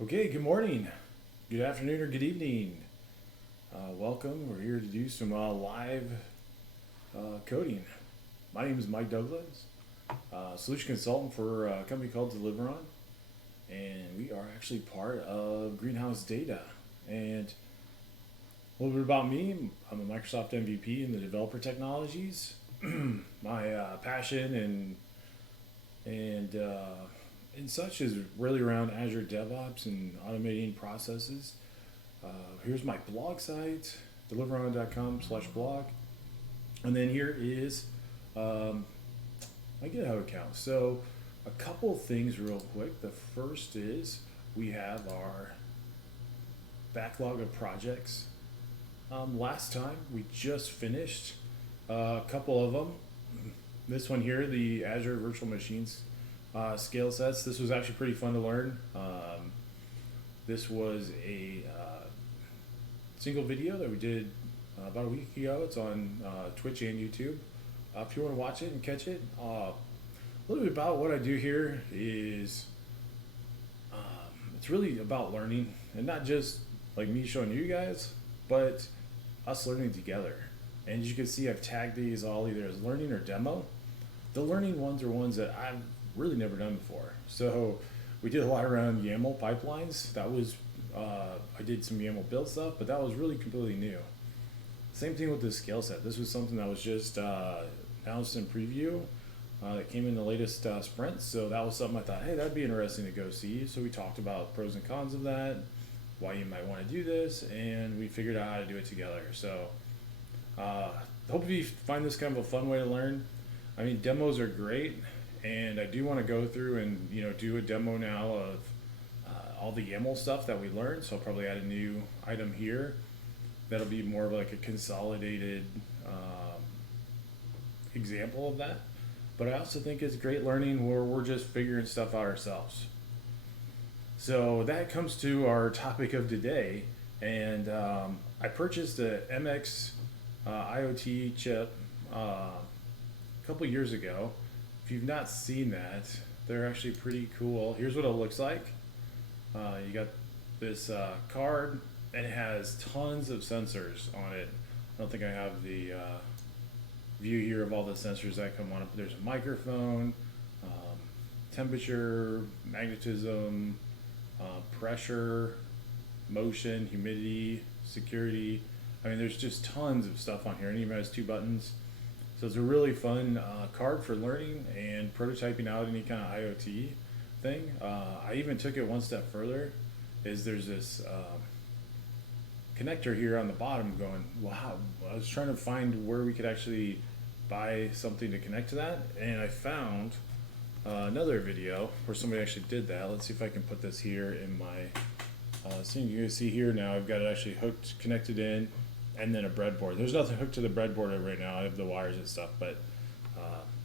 Okay, good morning, good afternoon, or good evening. Welcome. We're here to do some live coding. My name is Mike Douglas, solution consultant for a company called Deliveron, and we are actually part of Greenhouse Data. And a little bit about me: I'm a Microsoft MVP in the developer technologies. My passion and such is really around Azure DevOps and automating processes. Uh, Here's my blog site, deliveron.com/blog. And then here is um, my GitHub account. So, a couple things real quick. The first is we have our backlog of projects. Last time we just finished a couple of them. This one here, the Azure Virtual Machines scale sets. This was actually pretty fun to learn. This was a single video that we did about a week ago. It's on Twitch and YouTube. If you want to watch it and catch it, a little bit about what I do here is it's really about learning, and not just like me showing you guys, but us learning together. And as you can see, I've tagged these all either as learning or demo. The learning ones are ones that I've really never done before. So we did a lot around YAML pipelines. That was I did some YAML build stuff, but that was really completely new. Same thing with this scale set. This was something that was just announced in preview that came in the latest sprint. So that was something I thought, hey, that'd be interesting to go see. So we talked about pros and cons of that, why you might want to do this, and we figured out how to do it together. So hopefully you find this kind of a fun way to learn. I mean, demos are great, and I do want to go through and do a demo now of all the YAML stuff that we learned. So I'll probably add a new item here that'll be more of like a consolidated example of that. But I also think it's great learning where we're just figuring stuff out ourselves. So that comes to our topic of today, and I purchased a MX IoT chip a couple years ago. If you've not seen that, they're actually pretty cool. Here's what it looks like. You got this card, and it has tons of sensors on it. I don't think I have the view here of all the sensors that come on it. There's a microphone, temperature, magnetism, pressure, motion, humidity, security. I mean, there's just tons of stuff on here, and it even has two buttons. So it's a really fun card for learning and prototyping out any kind of IoT thing. I even took it one step further. There's this connector here on the bottom going, wow, I was trying to find where we could actually buy something to connect to that, and I found another video where somebody actually did that. Let's see if I can put this here in my so you can see here now I've got it actually hooked, connected in, and then a breadboard. There's nothing hooked to the breadboard right now. I have the wires and stuff, but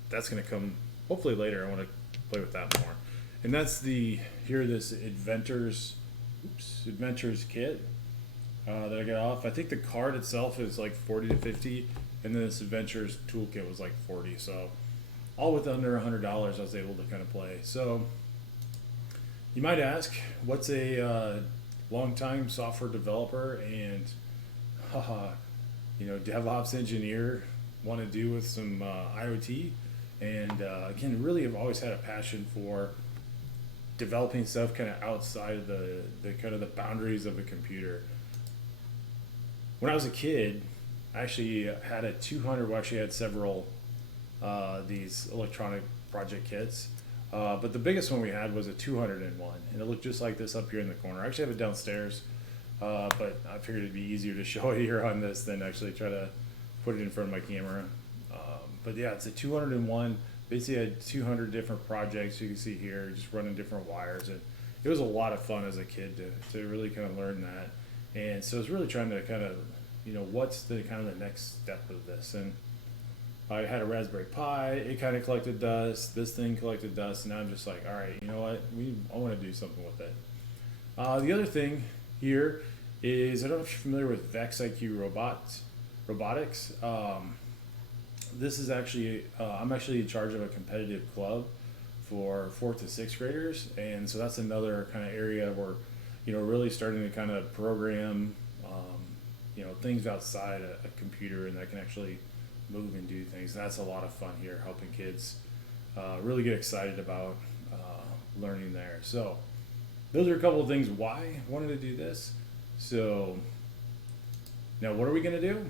that's going to come hopefully later. I want to play with that more. And that's this Adventures kit that I got off. I think the card itself is like 40 to 50, and then this Adventures toolkit was like 40. So all with under $100, I was able to kind of play. So you might ask, what's a longtime software developer and DevOps engineer want to do with some IoT? And again, really have always had a passion for developing stuff kind of outside of the kind of the boundaries of a computer. When I was a kid, I actually had a 200. We actually had several these electronic project kits, but the biggest one we had was a 201, and it looked just like this up here in the corner. I actually have it downstairs, but I figured it'd be easier to show it here on this than actually try to put it in front of my camera. But yeah, it's a 201. Basically, I had 200 different projects you can see here, just running different wires, and it was a lot of fun as a kid to really kind of learn that. And so I was really trying to kind of, what's the kind of the next step of this? And I had a Raspberry Pi. It kind of collected dust. This thing collected dust, and now I'm just like, all right, you know what? I want to do something with it. The other thing here is, I don't know if you're familiar with Vex IQ robotics. This is actually, I'm actually in charge of a competitive club for 4th to 6th graders, and so that's another kind of area where really starting to kind of program, things outside a computer and that can actually move and do things. That's a lot of fun here, helping kids really get excited about learning there. So those are a couple of things why I wanted to do this. So now what are we going to do?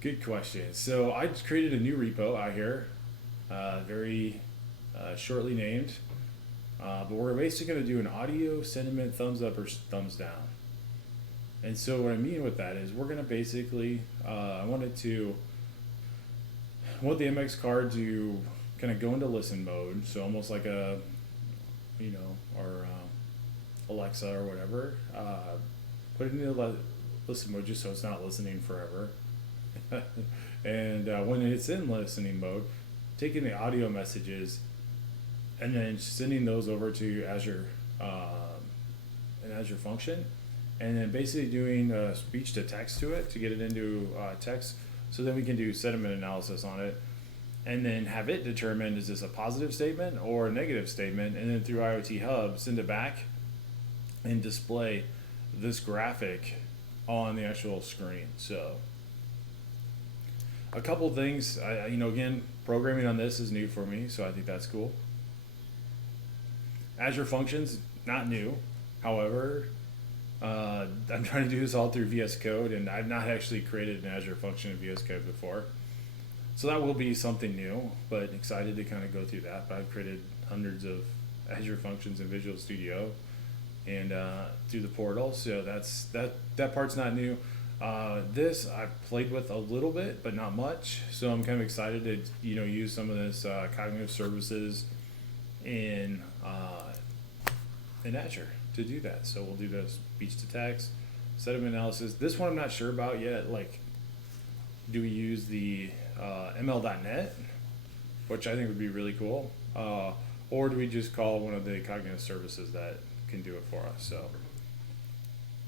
Good question. So I just created a new repo out here, very shortly named, but we're basically going to do an audio sentiment thumbs up or thumbs down. And so what I mean with that is we're going to basically, I want the MX card to kind of go into listen mode. So almost like a, or Alexa or whatever, put it into listen mode just so it's not listening forever. And when it's in listening mode, taking the audio messages and then sending those over to Azure, an Azure function, and then basically doing speech to text to it to get it into text, so then we can do sentiment analysis on it, and then have it determine, is this a positive statement or a negative statement, and then through IoT Hub send it back and display this graphic on the actual screen. So a couple things, again, programming on this is new for me, so I think that's cool. Azure Functions, not new. However, I'm trying to do this all through VS Code, and I've not actually created an Azure function in VS Code before. So that will be something new, but excited to kind of go through that. But I've created hundreds of Azure functions in Visual Studio and through the portal, so that part's not new. This I've played with a little bit, but not much. So I'm kind of excited to use some of this cognitive services in Azure to do that. So we'll do the speech to text, sentiment analysis. This one I'm not sure about yet. Like, do we use the ML.net, which I think would be really cool, or do we just call one of the cognitive services that can do it for us? So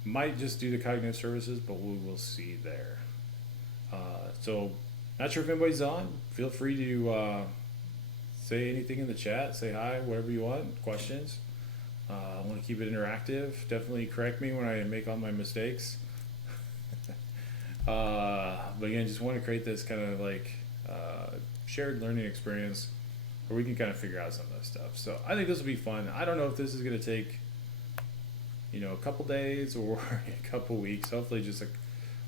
might just do the cognitive services, but we will see there. So not sure if anybody's on. Feel free to say anything in the chat, say hi, whatever you want, questions. I want to keep it interactive. Definitely correct me when I make all my mistakes. But again, just want to create this kind of like shared learning experience where we can kind of figure out some of this stuff. So I think this will be fun. I don't know if this is going to take a couple days or a couple weeks. Hopefully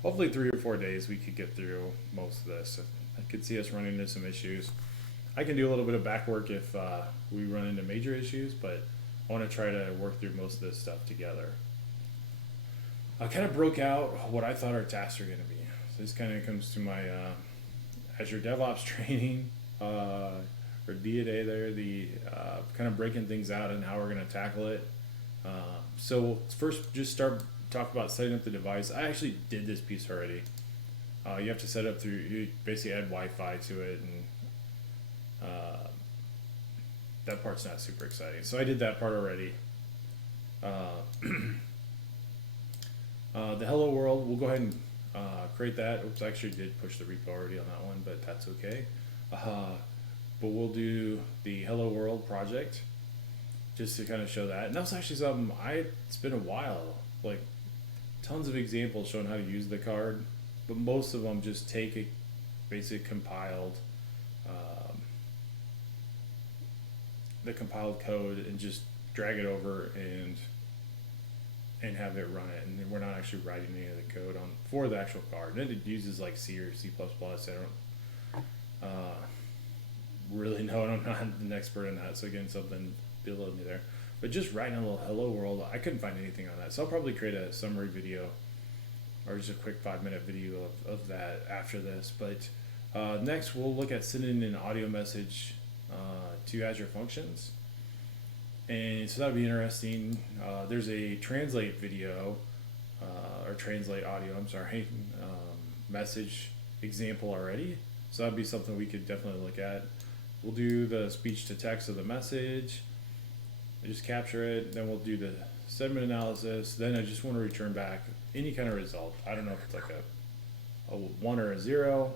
3 or 4 days we could get through most of this. I could see us running into some issues. I can do a little bit of back work if we run into major issues, but I want to try to work through most of this stuff together. I kind of broke out what I thought our tasks are going to be. So this kind of comes to my Azure DevOps training, or D-Day there, the kind of breaking things out and how we're going to tackle it. So we'll first just talk about setting up the device. I actually did this piece already. You have to set up you basically add Wi-Fi to it, and that part's not super exciting. So I did that part already. The Hello World, we'll go ahead and create that. Oops, I actually did push the repo already on that one, but that's okay. But we'll do the Hello World project just to kind of show that. And that's actually something it's been a while, like tons of examples showing how to use the card, but most of them just take a basic compiled the compiled code and just drag it over and have it run it, and we're not actually writing any of the code for the actual card. And it uses like C or C++. I don't really know, and I'm not an expert in that, so again, something below me there. But just writing a little hello world, I couldn't find anything on that, so I'll probably create a summary video or just a quick 5-minute video of that after this. But next we'll look at sending an audio message to Azure Functions, and so that'll be interesting. There's a translate video or translate audio, message example already, so that'd be something we could definitely look at. We'll do the speech to text of the message, just capture it, then we'll do the sentiment analysis. Then I just want to return back any kind of result. I don't know if it's like a 1 or a 0,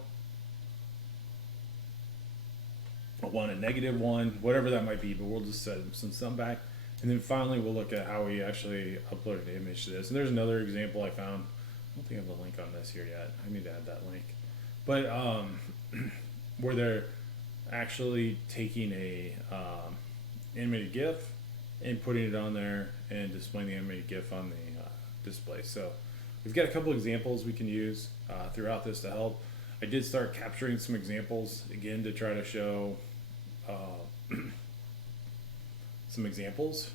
a 1, a -1, whatever that might be, but we'll just send some back. And then finally, we'll look at how we actually upload an image to this. And there's another example I found. I don't think I have a link on this here yet. I need to add that link. But where they're actually taking a animated GIF and putting it on there and displaying the animated GIF on the display. So we've got a couple examples we can use throughout this to help. I did start capturing some examples again to try to show some examples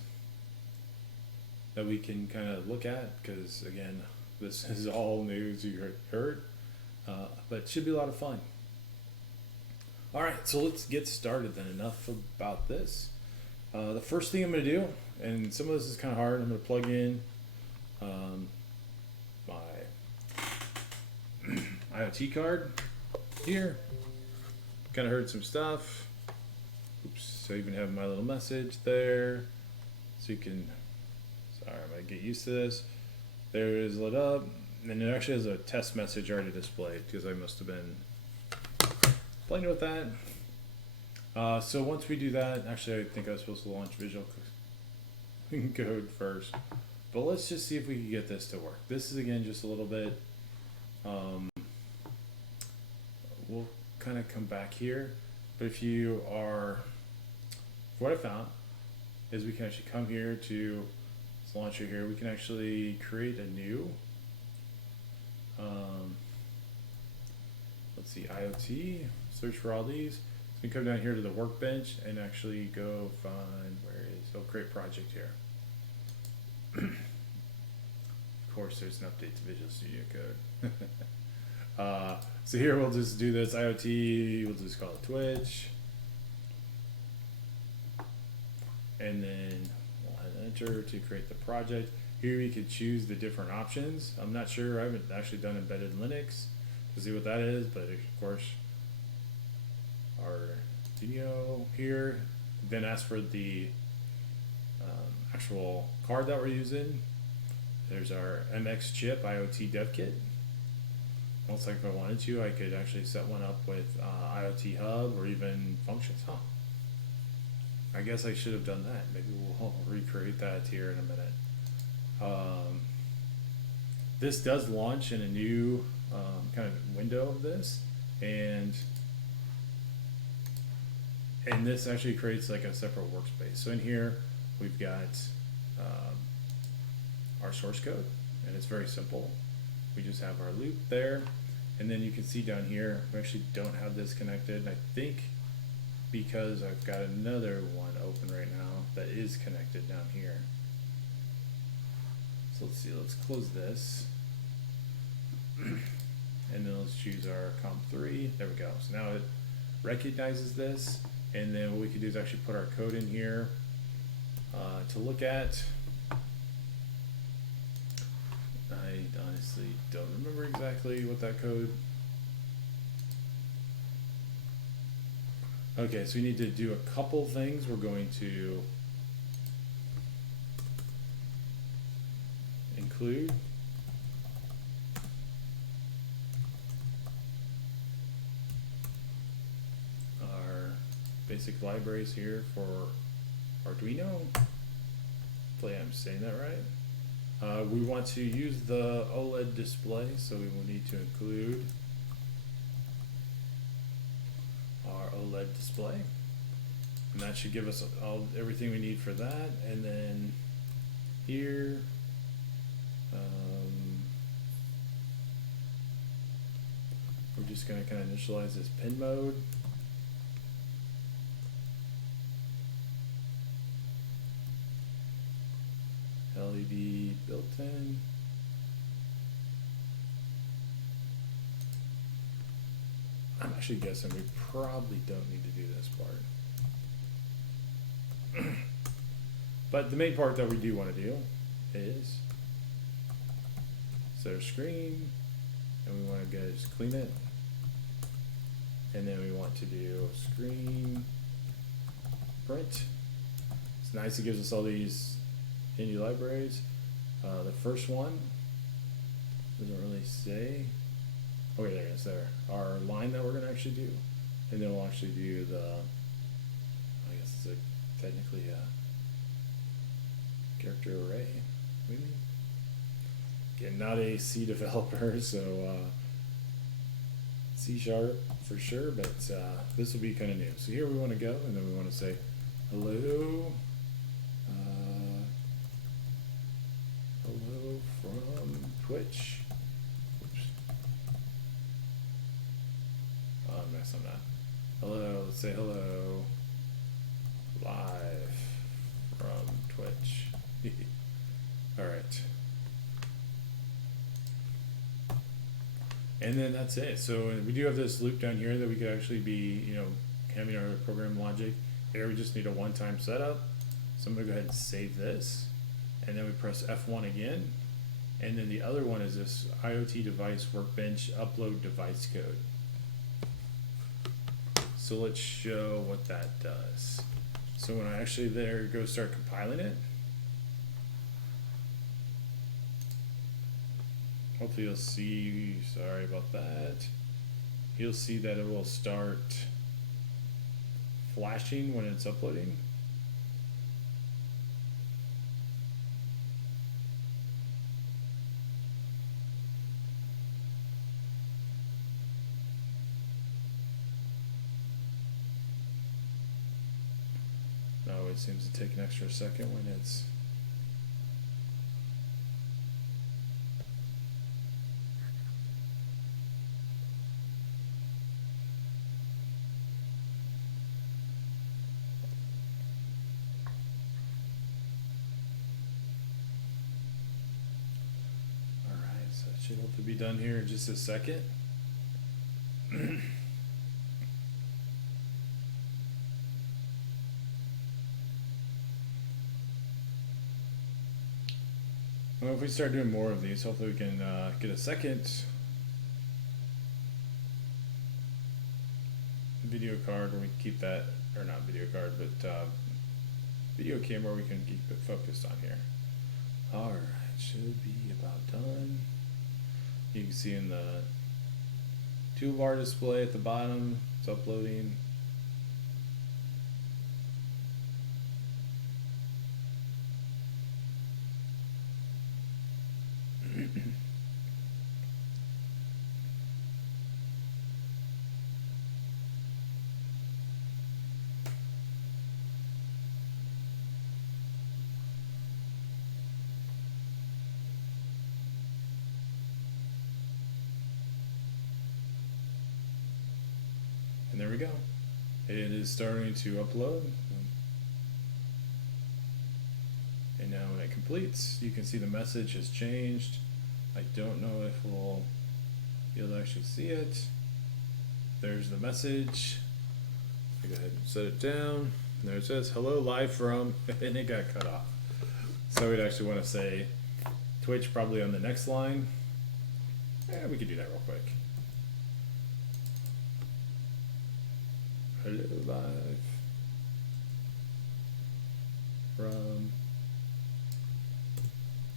that we can kind of look at, because again, this is all news you heard, but it should be a lot of fun. All right, so let's get started then. Enough about this. The first thing I'm going to do, and some of this is kind of hard, I'm going to plug in my IoT card here. Kind of heard some stuff. Oops, I even have my little message there. So you can, sorry, I'm going to get used to this. There it is lit up. And it actually has a test message already displayed because I must have been playing with that. So once we do that, actually I think I was supposed to launch Visual Code first. But let's just see if we can get this to work. This is again just a little bit, we'll kind of come back here. But if you are, what I found is we can actually come here to this launcher here. We can actually create a new, let's see, IoT, search for all these. So we come down here to the workbench and actually go find, where is, oh, create project here. Of course, there's an update to Visual Studio Code. So here we'll just do this IoT, we'll just call it Twitch. And then we'll hit enter to create the project. Here we could choose the different options. I'm not sure, I haven't actually done embedded Linux to see what that is, but of course, our video here, then ask for the actual card that we're using. There's our MXChip IoT DevKit. Looks like if I wanted to, I could actually set one up with IoT Hub or even functions. Huh. I guess I should have done that. Maybe we'll recreate that here in a minute. This does launch in a new kind of window of this, and this actually creates like a separate workspace. So in here, we've got our source code, and it's very simple. We just have our loop there, and then you can see down here, we actually don't have this connected, and I think because I've got another one open right now that is connected down here. So let's see, let's close this. And then let's choose our comp3. There we go. So now it recognizes this, and then what we could do is actually put our code in here to look at. I honestly don't remember exactly what that code. Okay, so we need to do a couple things. We're going to include our basic libraries here for Arduino. Hopefully I'm saying that right. We want to use the OLED display, so we will need to include our OLED display, and that should give us everything we need for that. And then here, we're just going to kind of initialize this pin mode. LED built-in. I'm actually guessing we probably don't need to do this part. But the main part that we do want to do is set our screen, and we want to go just clean it. And then we want to do screen print. It's nice, it gives us all these handy libraries. The first one doesn't really say. Okay, there it is there. Our line that we're going to actually do. And then we'll actually do the, I guess it's technically Character array. What do you mean? Again, not a C developer, so C# for sure, but this will be kind of new. So here we want to go, and then we want to say hello. Hello from Twitch. Oops. Oh, I messed on that. Hello, let's say hello. Live from Twitch. Alright. And then that's it. So we do have this loop down here that we could actually be, having our program logic. Here we just need a one-time setup. So I'm going to go ahead and save this. And then we press F1 again. And then the other one is this IoT device workbench upload device code. So let's show what that does. So when I actually go start compiling it, hopefully you'll see, sorry about that, you'll see that it will start flashing when it's uploading. No, it seems to take an extra second when it's should hopefully be done here in just a second. Well, if we start doing more of these, hopefully we can get a second video card where we can keep that, or not video card, but video camera we can keep it focused on here. Alright, should be about done. You can see in the toolbar display at the bottom, it's uploading. And there we go. It is starting to upload. And now when it completes, you can see the message has changed. I don't know if you'll actually see it. There's the message. I go ahead and set it down. And there it says, hello live from, and it got cut off. So we'd actually want to say Twitch probably on the next line. We could do that real quick. Hello live from,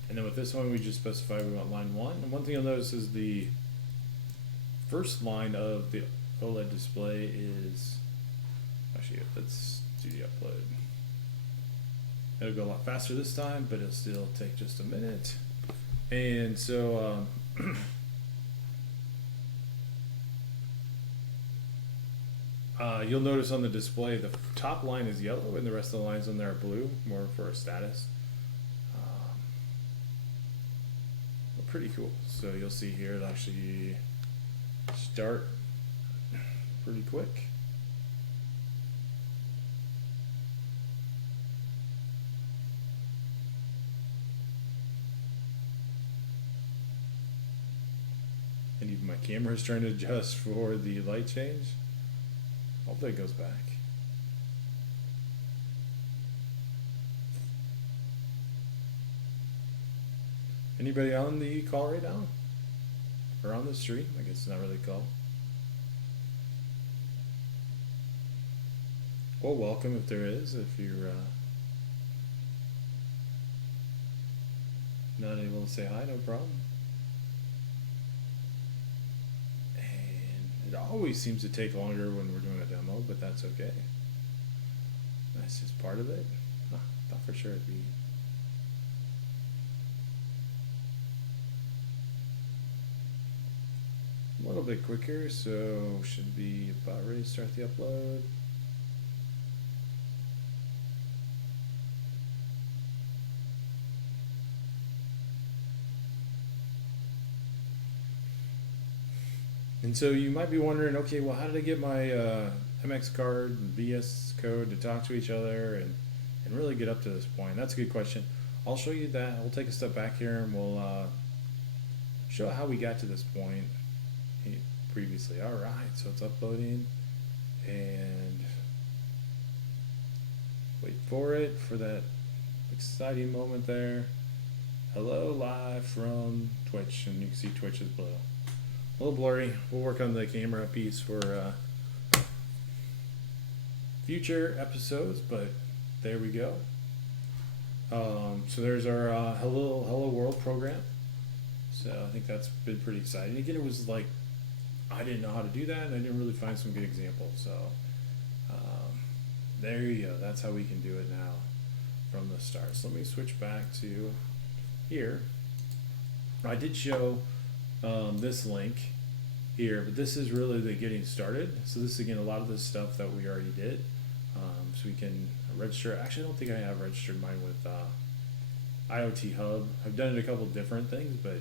and then with this one we just specify we want line 1. And one thing you'll notice is the first line of the OLED display is, actually let's do the upload. It'll go a lot faster this time, but it'll still take just a minute. And so you'll notice on the display the top line is yellow and the rest of the lines on there are blue, more for a status. But pretty cool. So you'll see here it'll actually start pretty quick. And even my camera is trying to adjust for the light change. Hopefully it goes back. Anybody on the call right now? Or on the stream? I guess it's not really a call. Well, welcome if there is. If you're not able to say hi, no problem. It always seems to take longer when we're doing a demo, but that's okay. That's just part of it. I thought for sure it'd be a little bit quicker, so should be about ready to start the upload. And so you might be wondering, okay, well, how did I get my MX card and VS code to talk to each other and really get up to this point? That's a good question. I'll show you that. We'll take a step back here and we'll show how we got to this point previously. All right, so it's uploading and wait for it for that exciting moment there. Hello, live from Twitch, and you can see Twitch is blue. A little blurry. We'll work on the camera piece for future episodes, but there we go. So there's our Hello World program. So I think that's been pretty exciting. Again, it was like I didn't know how to do that, and I didn't really find some good examples. So there you go. That's how we can do it now from the start. So let me switch back to here. I did show this link here, but this is really the getting started. So this is again a lot of the stuff that we already did. So we can register. Actually, I don't think I have registered mine with IoT Hub. I've done it a couple different things, but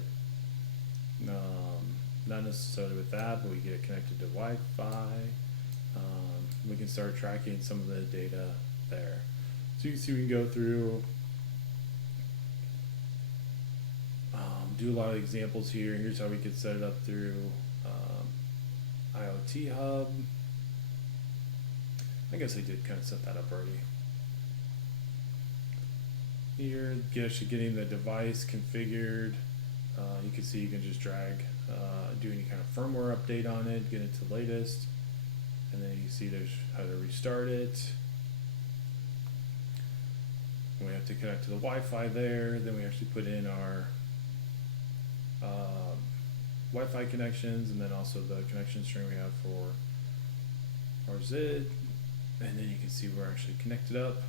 not necessarily with that. But we get it connected to Wi-Fi. We can start tracking some of the data there. So you can see we can go through. Do a lot of examples here. Here's how we could set it up through IoT Hub. I guess I did kind of set that up already. Here, actually getting the device configured. You can see you can just drag, do any kind of firmware update on it, get it to the latest, and then you see there's how to restart it. We have to connect to the Wi-Fi there. Then we actually put in our Wi-Fi connections, and then also the connection string we have for our ZID, and then you can see we're actually connected up.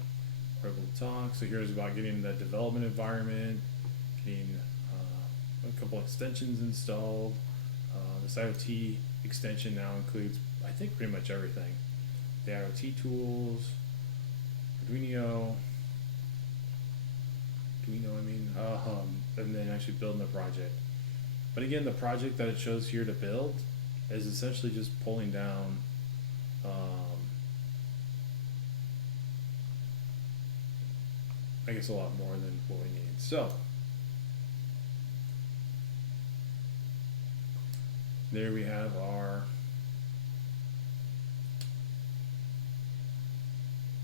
We're able to talk. So here's about getting the development environment, getting a couple extensions installed. This IoT extension now includes, I think, pretty much everything. The IoT tools, Arduino, and then actually building the project. But again, the project that it shows here to build is essentially just pulling down I guess a lot more than what we need. So there we have our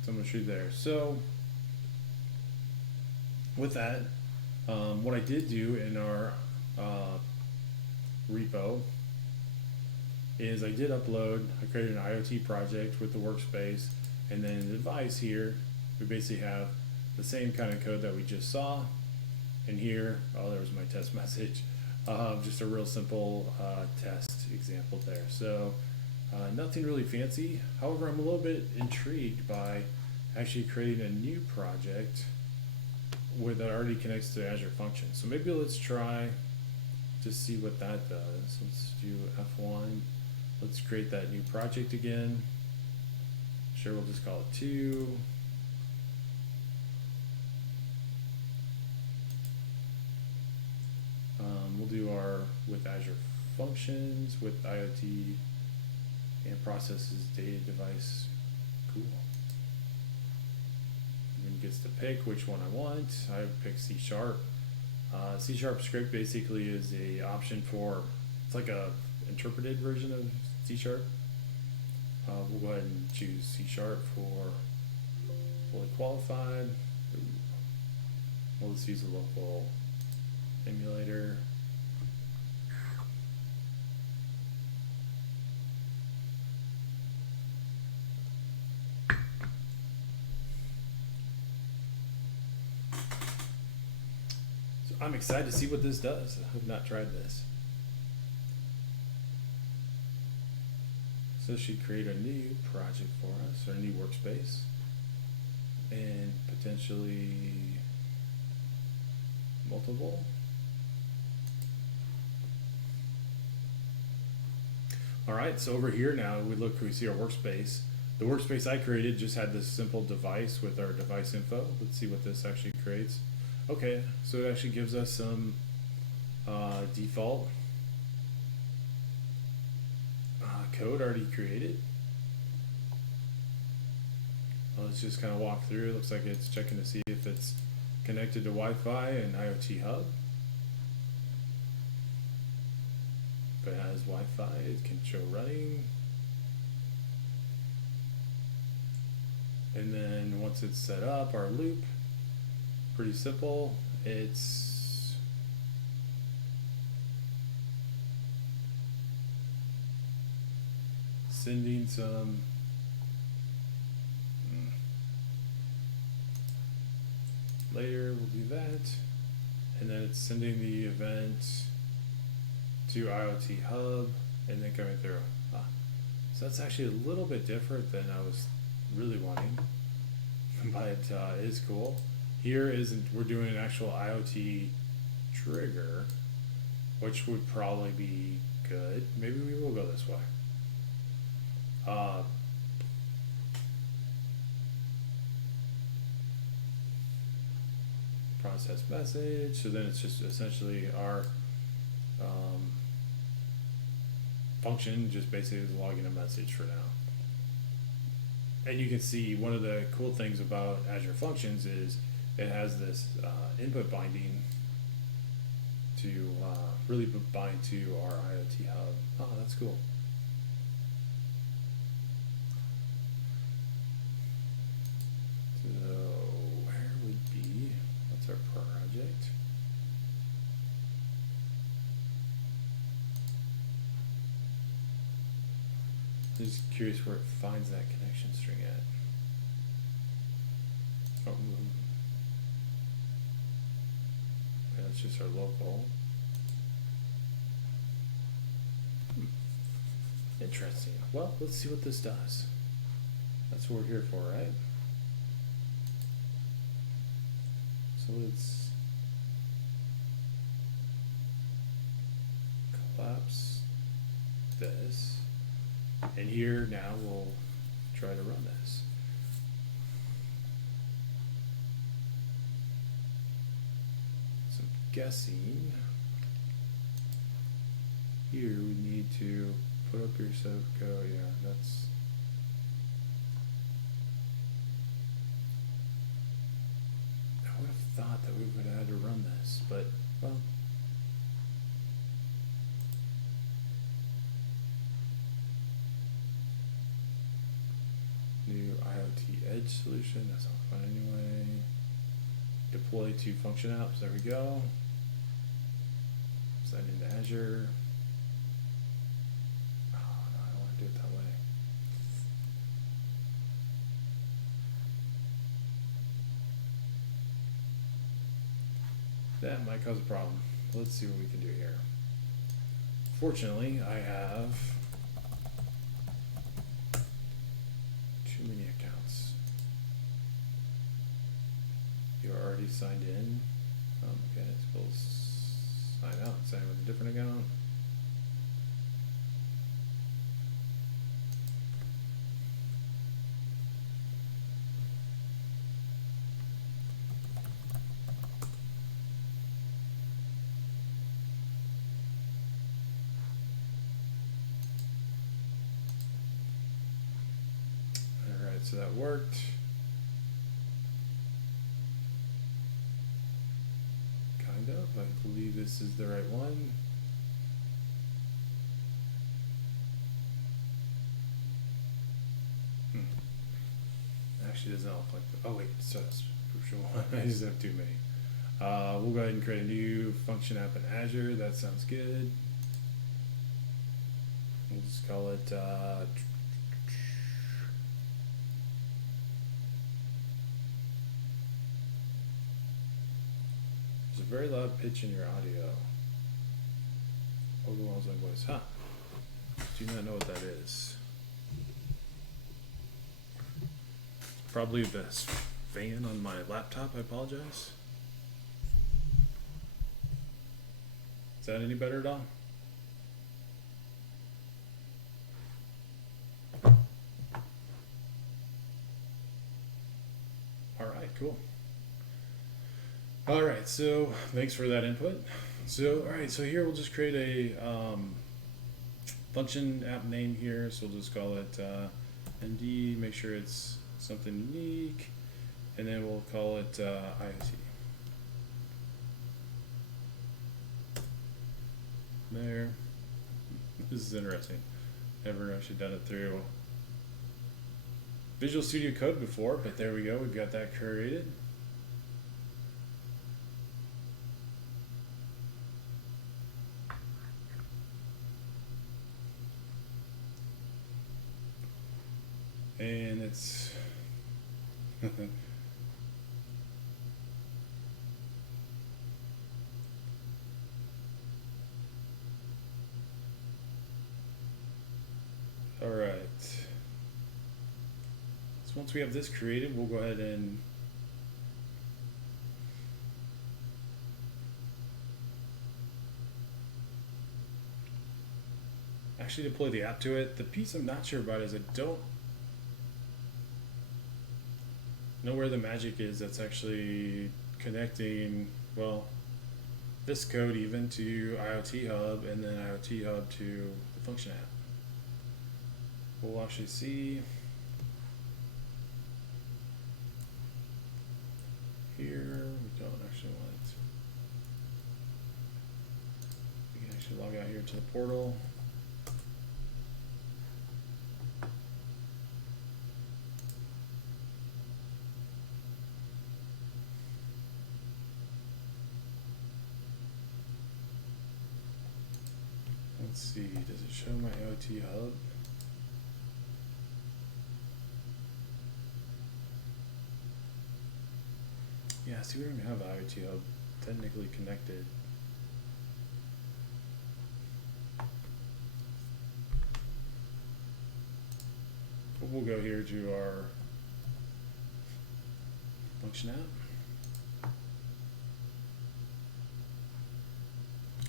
symmetry there. So with that, what I did do in our repo is I did upload, I created an IoT project with the workspace, and then the device here, we basically have the same kind of code that we just saw. And here, oh, there was my test message. Just a real simple test example there. So nothing really fancy. However, I'm a little bit intrigued by actually creating a new project that already connects to Azure Functions. So maybe let's try to see what that does. Let's do F1. Let's create that new project again. Sure, we'll just call it 2. We'll do our with Azure Functions, with IoT and processes data device. Cool. And then gets to pick which one I want. I pick C#. C# script basically is a option for, it's like a interpreted version of C#. We'll go ahead and choose C# for fully qualified. Well, let's use a local emulator. So I'm excited to see what this does. I have not tried this. So it should create a new project for us, or a new workspace, and potentially multiple. All right, so over here now we see our workspace. The workspace I created just had this simple device with our device info. Let's see what this actually creates. Okay, so it actually gives us some default code already created. Let's just kind of walk through. It looks like it's checking to see if it's connected to Wi-Fi and IoT Hub. If it has Wi-Fi, it can show running. And then once it's set up, our loop, pretty simple. It's sending some later, we'll do that. And then it's sending the event to IoT Hub and then coming through. So that's actually a little bit different than I was really wanting, but it is cool. Here we're doing an actual IoT trigger, which would probably be good. Maybe we will go this way. Process message. So then it's just essentially our function just basically is logging a message for now. And you can see one of the cool things about Azure Functions is it has this input binding to really bind to our IoT Hub. Oh, that's cool. So where would be, what's our project? I'm just curious where it finds that connection string at. Oh, yeah, that's just our local. Interesting. Well, let's see what this does. That's what we're here for, right? So let's collapse this. And here now we'll try to run this. So I'm guessing here we need to put up your subcode. Yeah, that's I would have thought that we would have had to run this, but well. New IoT Edge solution, that's all fine anyway. Deploy to function apps, there we go. Sign into Azure. Oh no, I don't want to do it that way. That might cause a problem. Let's see what we can do here. Fortunately, I have too many accounts. You are already signed in. Okay, let's sign out. Sign in with a different account. Alright, so that worked. Kind of. I believe this is the right one. Actually does not look like the, oh wait, so that's crucial one. I just have too many. We'll go ahead and create a new function app in Azure. That sounds good. We'll just call it there's a very loud pitch in your audio. Overwhelms my voice. Huh. Do not know what that is. Probably this fan on my laptop. I apologize. Is that any better at all? All right, cool. All right, so thanks for that input. So, all right, so here we'll just create a function app name here. So we'll just call it MD, make sure it's something unique, and then we'll call it IoT. There. This is interesting. Never actually done it through Visual Studio Code before, but there we go. We've got that created. And it's all right. So once we have this created, we'll go ahead and actually deploy the app to it. The piece I'm not sure about is I don't know where the magic is that's actually connecting, well, this code even to IoT Hub and then IoT Hub to the function app. We'll actually see here. We don't actually want it. We can actually log out here to the portal. Let's see, does it show my IoT Hub? Yeah, see, we don't even have an IoT Hub technically connected. But we'll go here to our function app.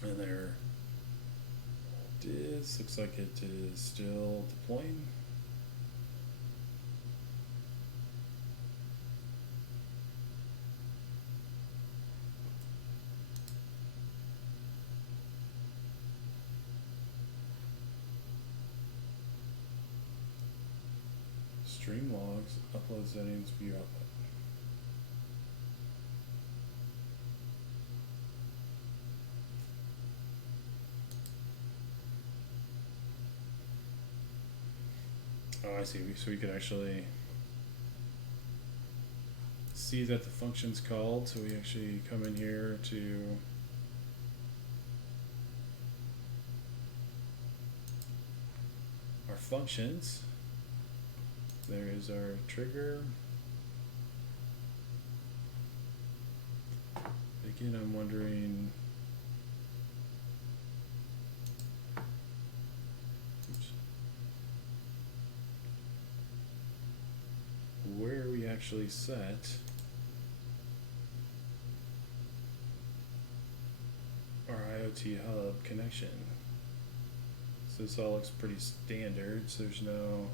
And there it is. Looks like it is still deploying. Stream logs, upload settings, view output. Oh, I see. So we could actually see that the function's called. So we actually come in here to our functions. There is our trigger. Again, I'm wondering, where we actually set our IoT Hub connection. So this all looks pretty standard, so there's no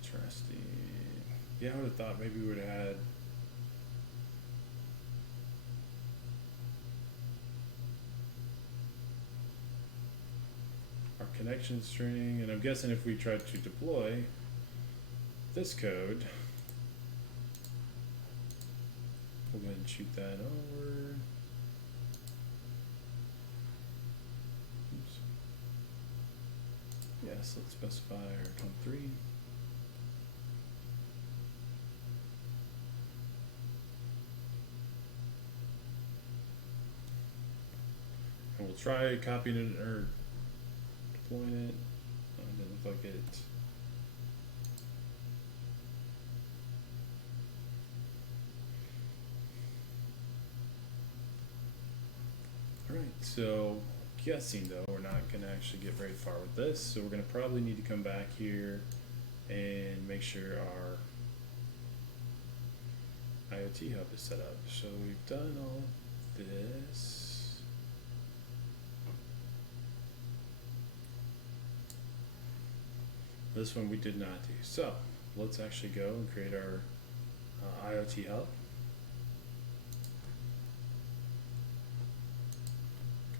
interesting. Yeah, I would have thought maybe we would have had our connection string, and I'm guessing if we tried to deploy this code, we'll go ahead and shoot that over. Oops. Yes, let's specify our COM3. And we'll try copying it or deploying it. It doesn't look like it. Alright, so guessing though, we're not going to actually get very far with this, so we're going to probably need to come back here and make sure our IoT hub is set up. So we've done all of this. This one we did not do. So let's actually go and create our IoT hub.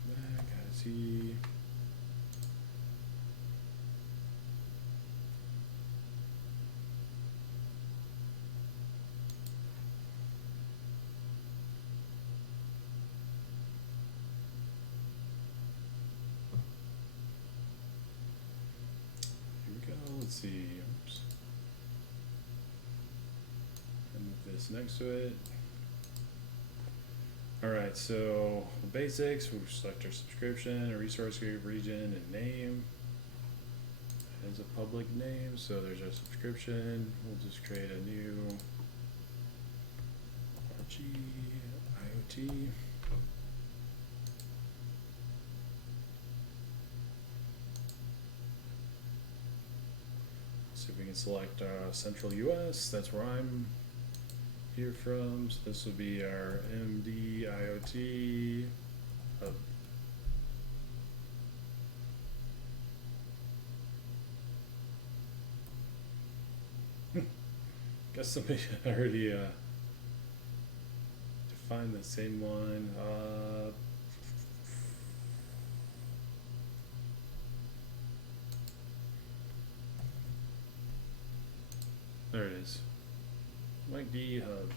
Come back, IoT. Let's see. Oops. And move this next to it. All right, so the basics, we'll select our subscription, a resource group, region, and name. As a public name, so there's our subscription. We'll just create a new RG IoT. So we can select Central US, that's where I'm here from. So this will be our MD IoT hub. Guess somebody already defined the same one. There it is. Mike D hub.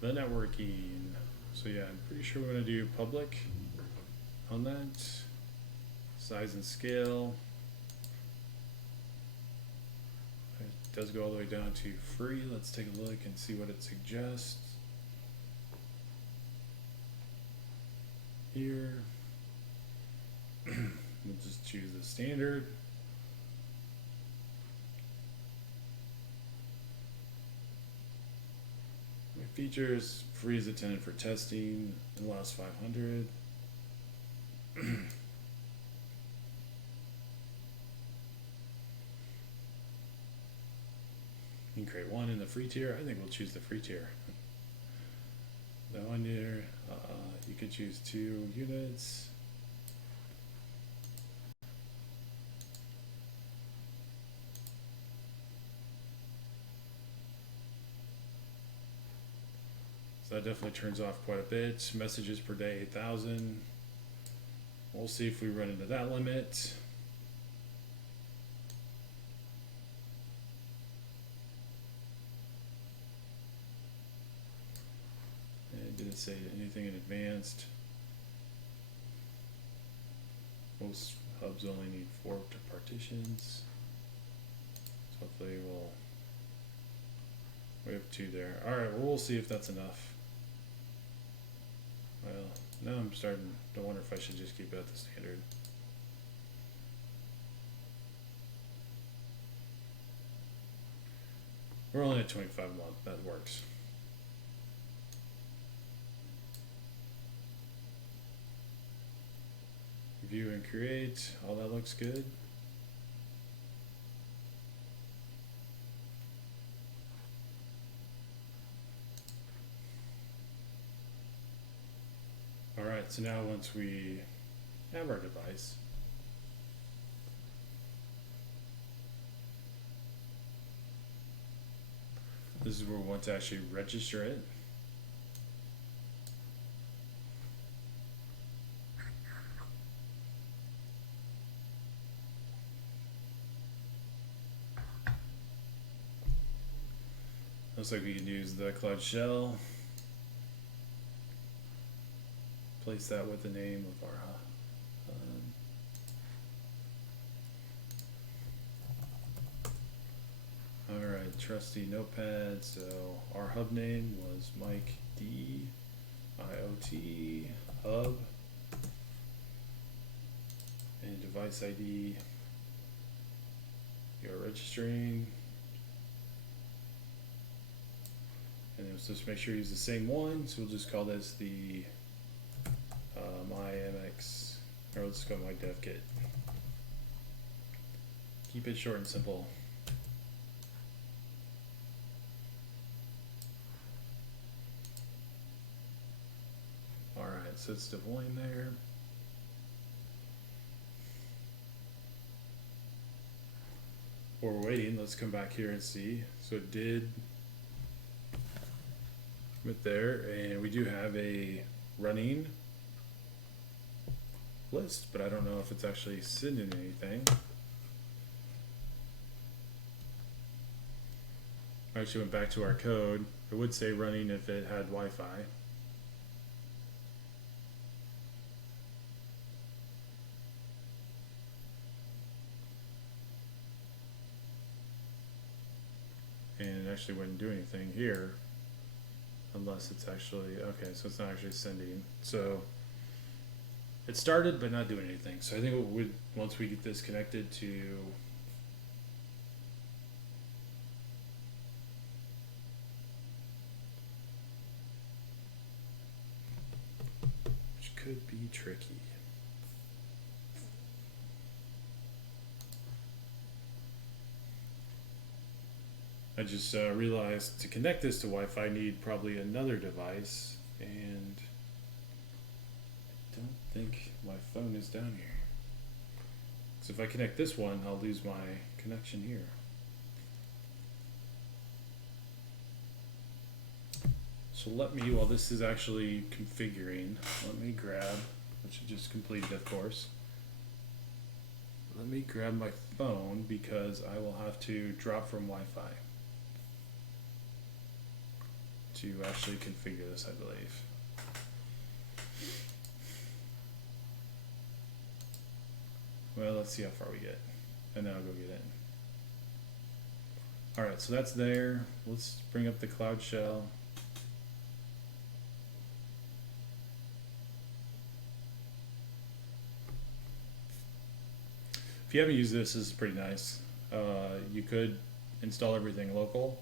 The networking. So yeah, I'm pretty sure we're gonna do public on that. Size and scale. It does go all the way down to free. Let's take a look and see what it suggests. Here. We'll just choose the standard. Features, free is attended for testing, and last 500. You can create one in the free tier. I think we'll choose the free tier. That one here, you could choose 2 units. So that definitely turns off quite a bit. Messages per day, 8,000. We'll see if we run into that limit. And it didn't say anything in advanced. Most hubs only need 4 partitions. So hopefully we have 2 there. All right, well, we'll see if that's enough. Well, now I'm starting to wonder if I should just keep it at the standard. We're only at 25 a month, that works. View and create, all that looks good. Alright, so now once we have our device, this is where we want to actually register it. Looks like we can use the Cloud Shell. Place that with the name of our alright, trusty notepad. So our hub name was Mike D IoT hub, and device ID you're registering, and let's just make sure you use the same one. So we'll just call this the my MX, or let's go my DevKit. Keep it short and simple. so it's deploying there. While we're waiting, let's come back here and see. So it did commit there, and we do have a running list, but I don't know if it's actually sending anything. I actually went back to our code. It would say running if it had Wi-Fi. And it actually wouldn't do anything here unless it's actually, okay, so it's not actually sending. So it started but not doing anything. So I think it would, once we get this connected to which could be tricky. I just realized to connect this to Wi-Fi I need probably another device, and I don't think my phone is down here. So if I connect this one, I'll lose my connection here. So let me, while this is actually configuring, let me grab, which I just completed of course. Let me grab my phone because I will have to drop from Wi-Fi to actually configure this, I believe. Well, let's see how far we get, and then I'll go get it. All right, so that's there. Let's bring up the Cloud Shell. If you haven't used this, this is pretty nice. You could install everything local,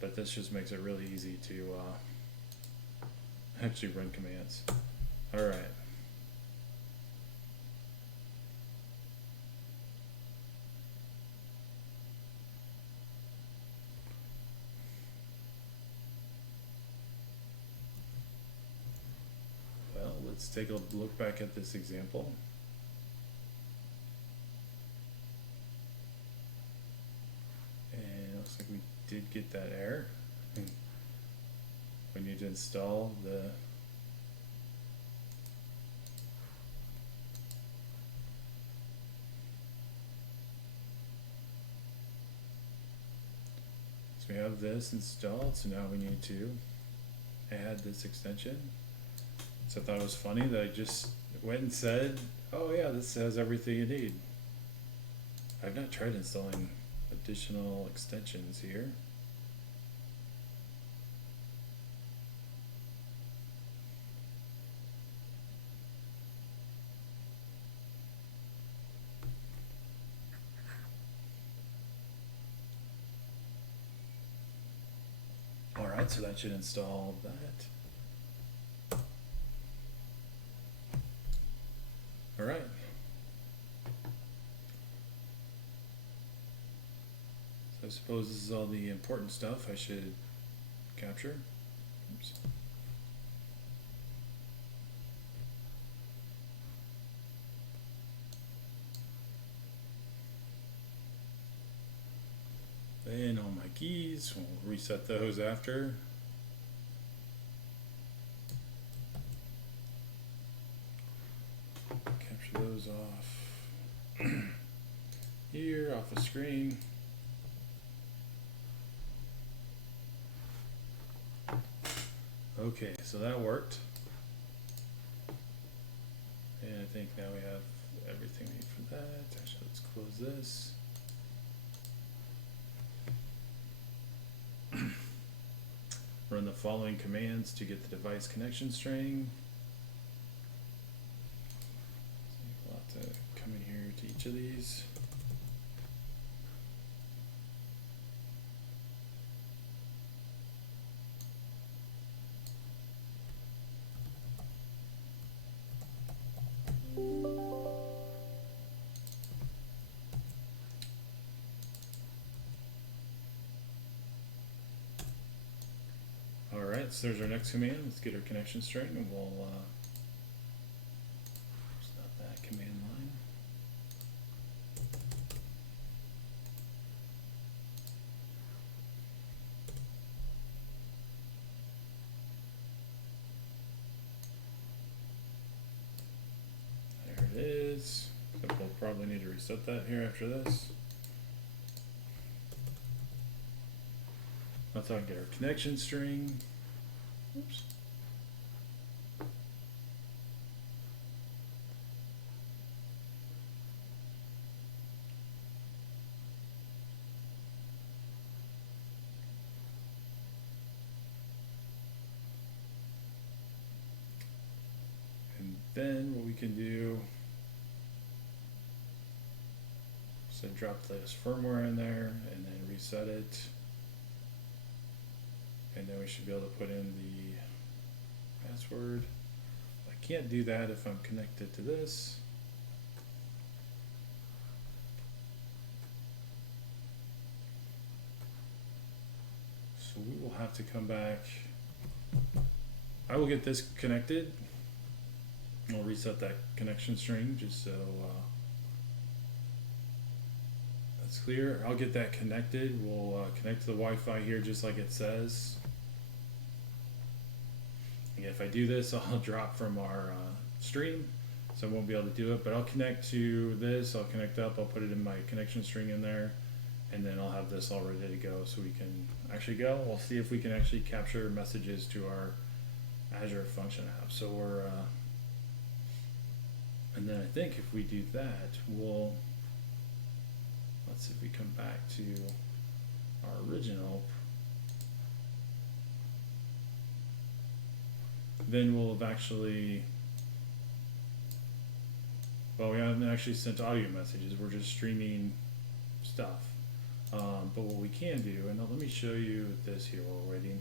but this just makes it really easy to actually run commands. All right. Well, let's take a look back at this example. And it looks like we did get that error. We need to install the so we have this installed, so now we need to add this extension. So I thought it was funny that I just went and said, oh yeah, this has everything you need. I've not tried installing additional extensions here. Alright, so that should install that. Alright. So I suppose this is all the important stuff I should capture. Oops. Then all my keys, we'll reset those after. Capture those off here, off the screen. Okay, so that worked. And I think now we have everything we need for that. Actually, let's close this. Run the following commands to get the device connection string. So we'll have to come in here to each of these. so there's our next command. Let's get our connection string, and we'll it's not that command line. There it is. So we'll probably need to reset that here after this. That's how I get our connection string. Oops. And then what we can do is drop the latest firmware in there and then reset it. And then we should be able to put in the password. I can't do that if I'm connected to this. So we will have to come back. I will get this connected. I'll reset that connection string just so that's clear. I'll get that connected. We'll connect to the Wi-Fi here just like it says. And if I do this, I'll drop from our stream, so I won't be able to do it, but I'll connect to this, I'll connect up, I'll put it in my connection string in there, and then I'll have this all ready to go so we can actually go. We'll see if we can actually capture messages to our Azure function app. So we're, and then I think if we do that, we'll, let's see if we come back to our original. Then we'll have actually, well, we haven't actually sent audio messages, we're just streaming stuff. But what we can do, and let me show you this here while we're waiting,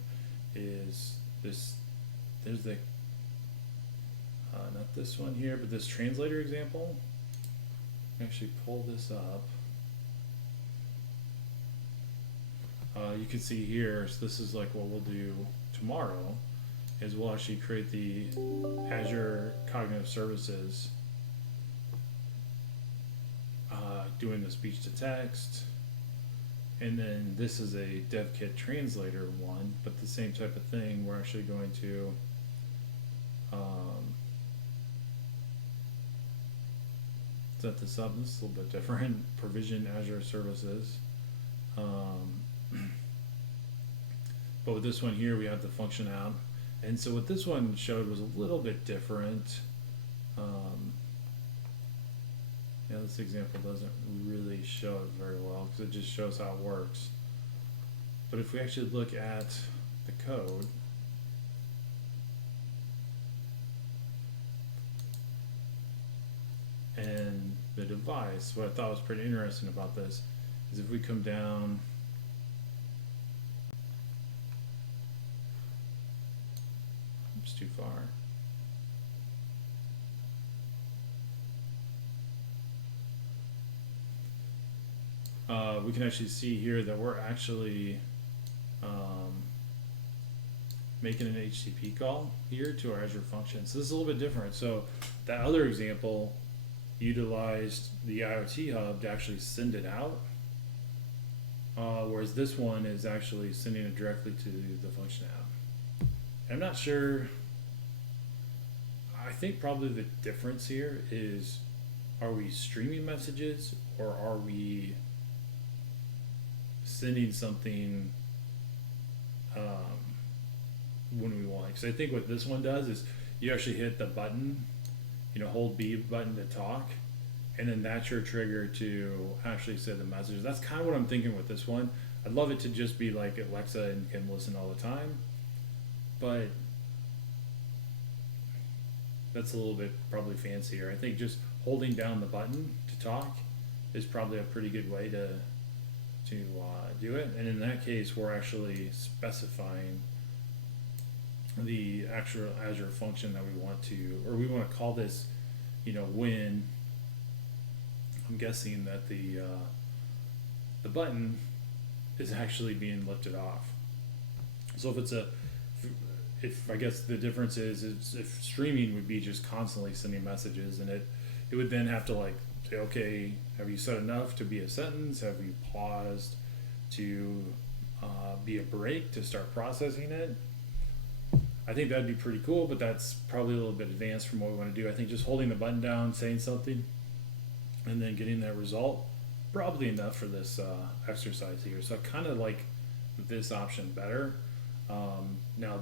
is this, there's the, not this one here, but this translator example. Actually pull this up. You can see here, so this is like what we'll do tomorrow, is we'll actually create the Azure Cognitive Services, doing the speech to text, and then this is a DevKit translator one, but the same type of thing. We're actually going to set this up. This is a little bit different. Provision Azure services. But with this one here, we have the function app. And so what this one showed was a little bit different. Yeah, this example doesn't really show it very well because it just shows how it works. But if we actually look at the code, and the device, what I thought was pretty interesting about this is if we come down, it's too far. We can actually see here that we're actually making an HTTP call here to our Azure function. So this is a little bit different. So that other example utilized the IoT hub to actually send it out, whereas this one is actually sending it directly to the function app. I'm not sure. I think probably the difference here is, are we streaming messages or are we sending something when we want? Because I think what this one does is you actually hit the button, hold B button to talk, and then that's your trigger to actually send the messages. That's kind of what I'm thinking with this one. I'd love it to just be like Alexa and can listen all the time, but that's a little bit probably fancier. I think just holding down the button to talk is probably a pretty good way to do it. And in that case, we're actually specifying the actual Azure function that we want to, or we want to call this, when I'm guessing that the button is actually being lifted off. So if it's if I guess the difference is if streaming would be just constantly sending messages, and it would then have to like say, okay, have you said enough to be a sentence? Have you paused to be a break to start processing it? I think that'd be pretty cool, but that's probably a little bit advanced from what we want to do. I think just holding the button down, saying something, and then getting that result, probably enough for this exercise here. So I kind of like this option better. Now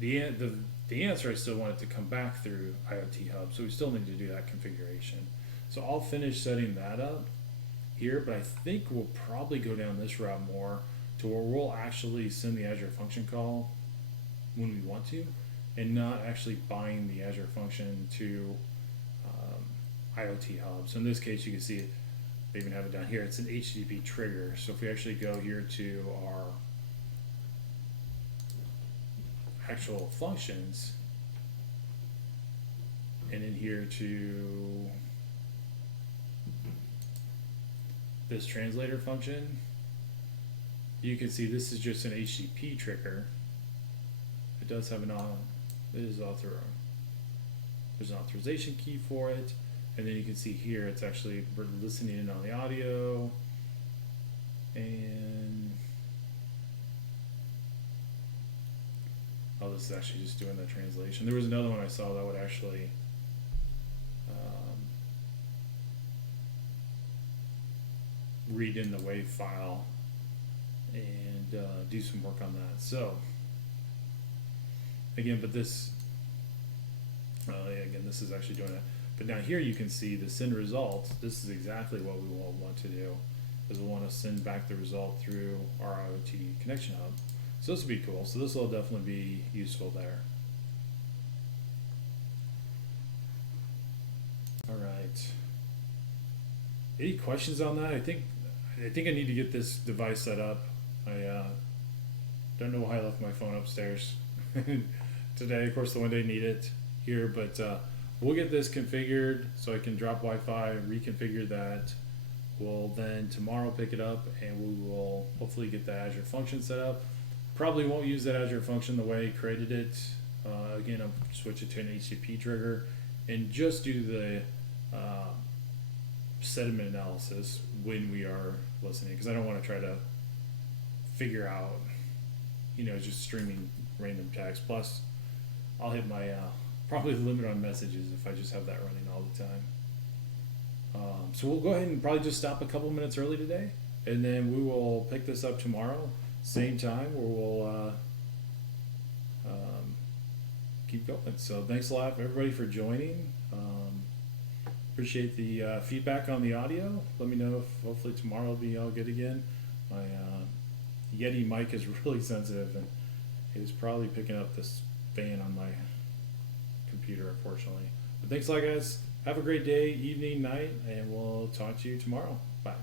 the answer, I still want it to come back through IoT Hub, so we still need to do that configuration. So I'll finish setting that up here, but I think we'll probably go down this route more to where we'll actually send the Azure function call when we want to, and not actually bind the Azure function to IoT Hub. So in this case, you can see it, they even have it down here. It's an HTTP trigger. So if we actually go here to our actual functions, and in here to this translator function, you can see this is just an HTTP trigger. It does have an there's an authorization key for it, and then you can see here it's actually we're listening in on the audio, and this is actually just doing the translation. There was another one I saw that would actually read in the WAV file and do some work on that. So again, but this again, this is actually doing it. But now here you can see the send result. This is exactly what we will want to do, is we'll want to send back the result through our IoT connection hub. So this will be cool. So this will definitely be useful there. All right. Any questions on that? I think I need to get this device set up. I don't know why I left my phone upstairs today. Of course, the one day I need it here, but we'll get this configured so I can drop Wi-Fi, reconfigure that. We'll then tomorrow pick it up, and we will hopefully get the Azure function set up. Probably won't use that Azure function the way I created it. Again, I'll switch it to an HTTP trigger and just do the sentiment analysis when we are listening, because I don't want to try to figure out, just streaming random text. Plus, I'll hit my probably the limit on messages if I just have that running all the time. So we'll go ahead and probably just stop a couple minutes early today, and then we will pick this up tomorrow, same time, where we'll keep going. So thanks a lot, everybody, for joining. Appreciate the feedback on the audio. Let me know if hopefully tomorrow will be all good again. My Yeti mic is really sensitive, and it was probably picking up this fan on my computer, unfortunately. But thanks a lot, guys. Have a great day, evening, night, and we'll talk to you tomorrow. Bye.